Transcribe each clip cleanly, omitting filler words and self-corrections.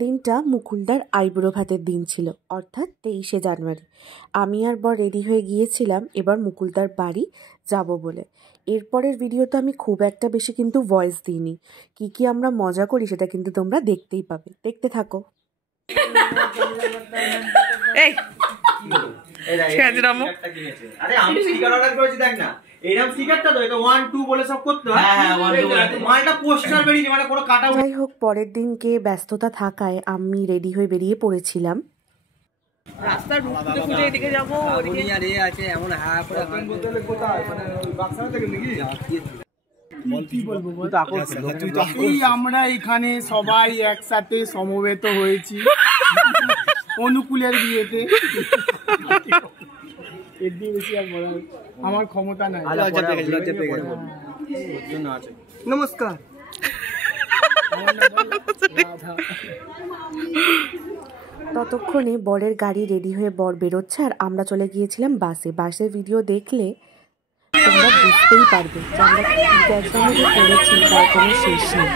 দিনটা মুকুলদার আইবুড়ো ভাতের দিন ছিল, অর্থাৎ 23শে জানুয়ারি। আমি আর বর রেডি হয়ে গিয়েছিলাম এবার মুকুলদার বাড়ি যাব বলে। এরপরের ভিডিওতে আমি খুব একটা বেশি কিন্তু ভয়েস দিইনি, কি আমরা মজা করি সেটা কিন্তু তোমরা দেখতেই পাবে, দেখতে থাকো। যাই হোক, পরের দিনকে ব্যস্ততা থাকায় আমি রেডি হয়ে বেরিয়ে পড়েছিলাম। আমরা এখানে সবাই একসাথে সমবেত হয়েছি অনুকূলের বিয়েতে। এর দিয়ে বেশি আর বলার আমার ক্ষমতা নাই। নমস্কার। ততক্ষণে বরের গাড়ি রেডি হয়ে বর বেরোচ্ছে আর আমরা চলে গিয়েছিলাম বাসে। বাসের ভিডিও দেখলে তোমরা বুঝতেই পারবে যে আমরা ব্যাকগ্রাউন্ডে করেছি তার কোনো শেষ নেই।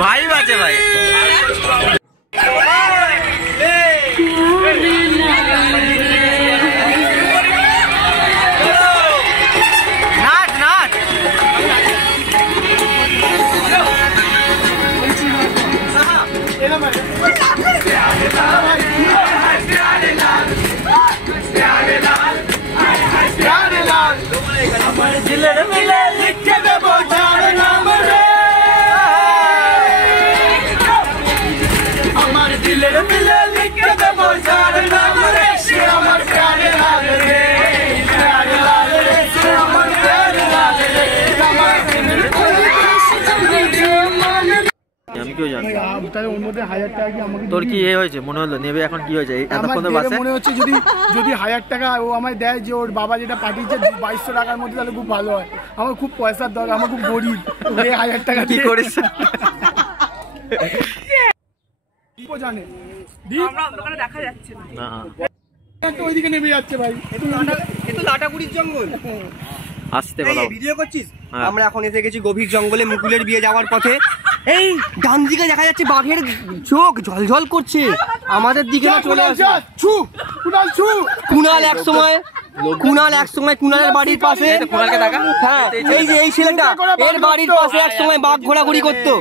ভাই বাজে ভাই নাচ নাচ जिले मिले लिखे देबो जान नाम रे हमारे दिले मिले लिखे देबो जान नाम रे से हमर प्यारे लाल रे प्यारे लाल रे से हमर प्यारे लाल रे আমি কেউ জানি না তাহলে ওর মধ্যে 1000 টাকা কি আমাকে তোর কি এই হয়েছে মনে হলো নেবে এখন কি হয়েছে এতক্ষণ তো বাসে মনে হচ্ছে যদি 1000 টাকা ও আমায় দেয় যে ওর বাবা যেটা পাঠিয়েছে 2200 টাকার মধ্যে তাহলে খুব ভালো হয়। আমার খুব পয়সার দরকার, আমার খুব গরিব, এই 1000 টাকা কি করিস দীপও জানে আমরা দোকানে দেখা যাচ্ছে না তো ওইদিকে নেমে যাচ্ছে ভাই। একটু লাটাগুড়ির জঙ্গল আসতে বলো ভিডিও করছিস। আমরা এখন এসে গেছি গভীর জঙ্গলে মুকুলের বিয়ে যাওয়ার পথে। এই ডান দিকে দেখা যাচ্ছে বাঘের চোখ ঝলঝল করছে, আমাদের দিকে চলে আসছে। কুনাল এক সময় কুনালের বাড়ির পাশে, হ্যাঁ এই যে এই ছেলেটা এর বাড়ির পাশে এক সময় বাঘ ঘোরাঘুরি করতো।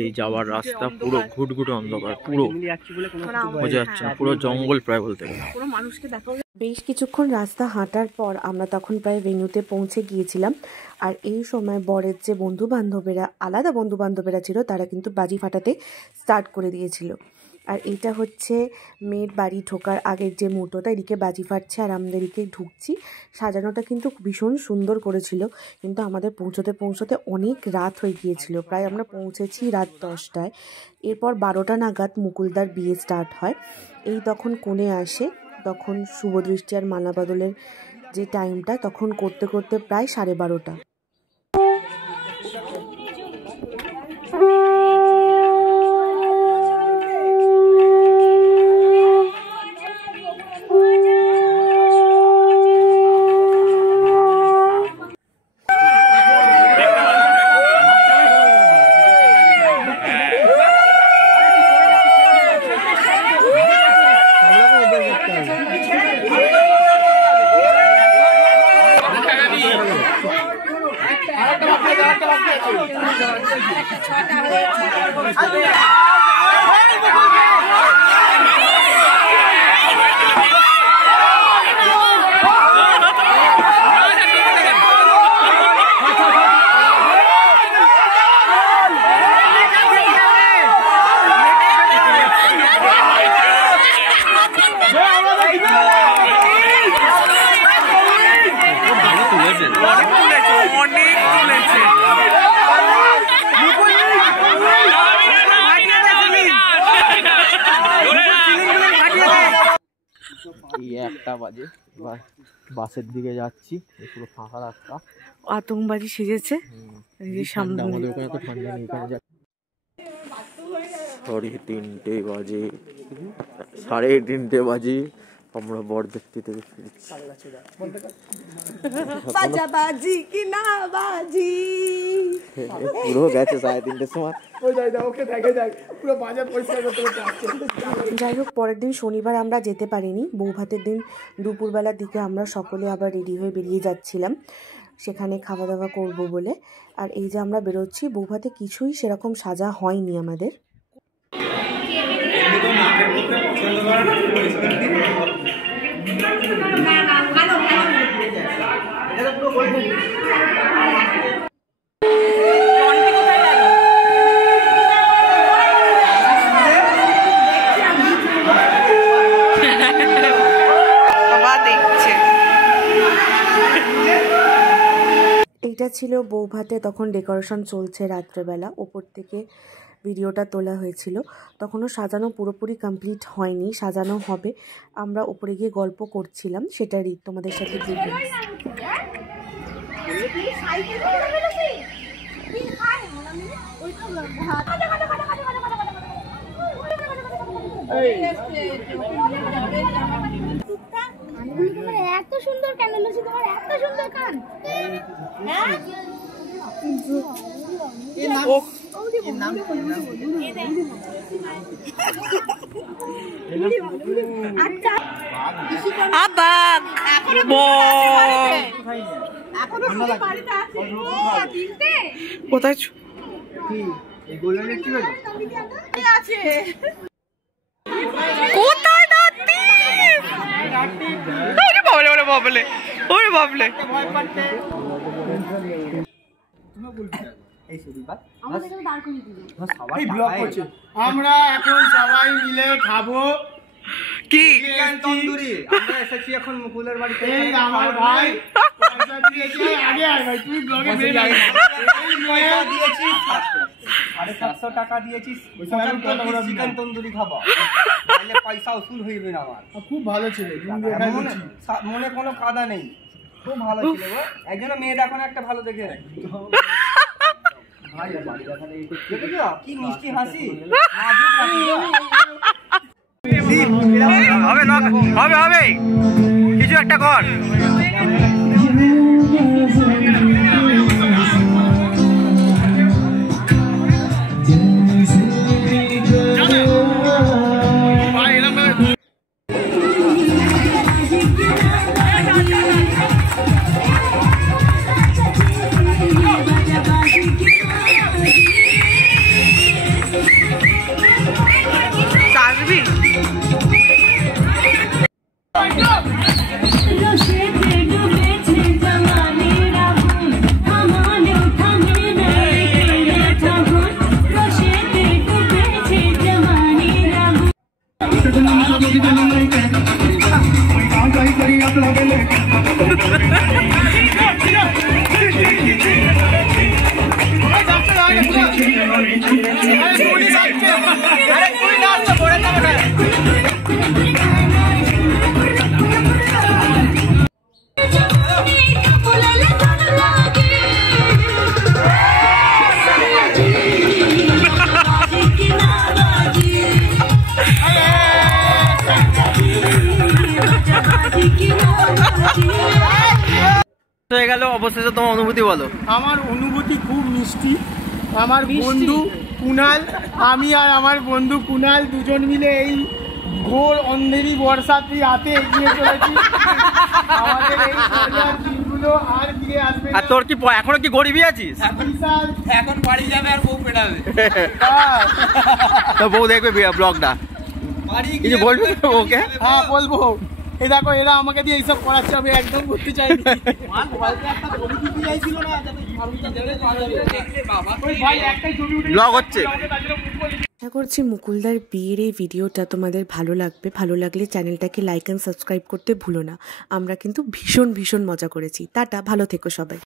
এই যাওয়ার রাস্তা পুরো ঘুটঘুটে অন্ধকার, পুরো বোঝা যাচ্ছে না, পুরো জঙ্গল প্রায় বলতে গেলে। বেশ কিছুক্ষণ রাস্তা হাঁটার পর আমরা তখন প্রায় ভেন্যুতে পৌঁছে গিয়েছিলাম। আর এই সময় বরের যে আলাদা বন্ধু বান্ধবেরা ছিল তারা কিন্তু বাজি ফাটাতে স্টার্ট করে দিয়েছিল। আর এইটা হচ্ছে মেয়ের বাড়ি ঢোকার আগের যে মুহূর্তটা, এদিকে বাজি ফাটছে আর আমাদের এদিকে ঢুকছি। সাজানোটা কিন্তু ভীষণ সুন্দর করেছিল, কিন্তু আমাদের পৌঁছতে অনেক রাত হয়ে গিয়েছিল। প্রায় আমরা পৌঁছেছি রাত 10টায়। এরপর 12টা নাগাদ মুকুলদার বিয়ে স্টার্ট হয়। এই তখন কোণে আসে, তখন শুভদৃষ্টি আর মালা বদলের যে টাইমটা তখন করতে করতে প্রায় 12:30। ছটা এই 1টা বাজে, এবার বাসের দিকে যাচ্ছি, পুরো ফাঁকা রাস্তা, আতঙ্কবাজি সেজেছে এই যে সামনে। আমাদের ওখানে তো ঠান্ডা নেই, এখানে যা 3:30 বাজে, 3:30 বাজে আমরা বরযাত্রী থেকে ফিরছি। বাজি কি না বাজি পুরো গেছে 3:30 সময়। যাই হোক, পরের দিন শনিবার আমরা যেতে পারিনি। বৌভাতের দিন দুপুরবেলার দিকে আমরা সকলে আবার রেডি হয়ে বেরিয়ে যাচ্ছিলাম সেখানে খাওয়া দাওয়া করব বলে। আর এই যে আমরা বেরোচ্ছি, বৌভাতে কিছুই সেরকম সাজা হয়নি আমাদের। এইটা ছিল বৌভাতে, তখন ডেকোরেশন চলছে রাত্রেবেলা, ওপর থেকে ভিডিওটা তোলা হয়েছিল। তখনও সাজানো পুরোপুরি কমপ্লিট হয়নি, সাজানো হবে। আমরা ওপরে গিয়ে গল্প করছিলাম, সেটারই তোমাদের সাথে ডিটেইলস। এত সুন্দর কেন লুচি, তোমার এত সুন্দর কান। কোথায় আমরা এখন সবাই মিলে খাবো কি চিকেন তন্দুরি। আমরা এসেছি এখন মুকুলের বাড়িতে। এই আমার ভাই পয়সা দিয়েছে, আগে আয় ভাই, তুই ব্লগে মেরে আয়। পয়সা দিয়েছি 750 টাকা দিয়েছি, চিকেন তন্দুরি খাবো, তাহলে পয়সা উসুল হইবে না আমার। খুব ভালো ছিল, মনে কোনো কাদা নেই, খুব ভালো ছিল গো। একজন মেয়ে দেখো না একটা ভালো দেখে, কি মিষ্টি হাসি, হবে না হবে হবে কিছু একটা কর। হয়ে গেল, অবশেষে তোমার অনুভূতি বলো। আমার অনুভূতি খুব মিষ্টি। আমার বন্ধু কুনাল, আমি আর আমার বন্ধু কুনাল দুজন মিলে এই ঘোর অন্ধেরি বর্ষাতে হাতে এগিয়ে চলেছি। আমাদের এই দিনগুলো আর ফিরে আসবে না। আর তোর কি এখনো কি গরিবই আছিস? এখন বাড়ি যাবে আর বউ পেটাবে। তো বউ দেখবে ব্লগটা, কিছু বলবি ওকে? হ্যাঁ বলবো। এই দেখো, এরা আমাকে দিয়ে এইসব করাচ্ছে, আমি একদম করতে চাইনি। ব্লগ হচ্ছে। আশা করছি মুকুলদার বিয়ের এই ভিডিওটা তোমাদের ভালো লাগবে। ভালো লাগলে চ্যানেলটাকে লাইক অ্যান্ড সাবস্ক্রাইব করতে ভুলো না। আমরা কিন্তু ভীষণ ভীষণ মজা করেছি। টাটা, ভালো থেকো সবাই।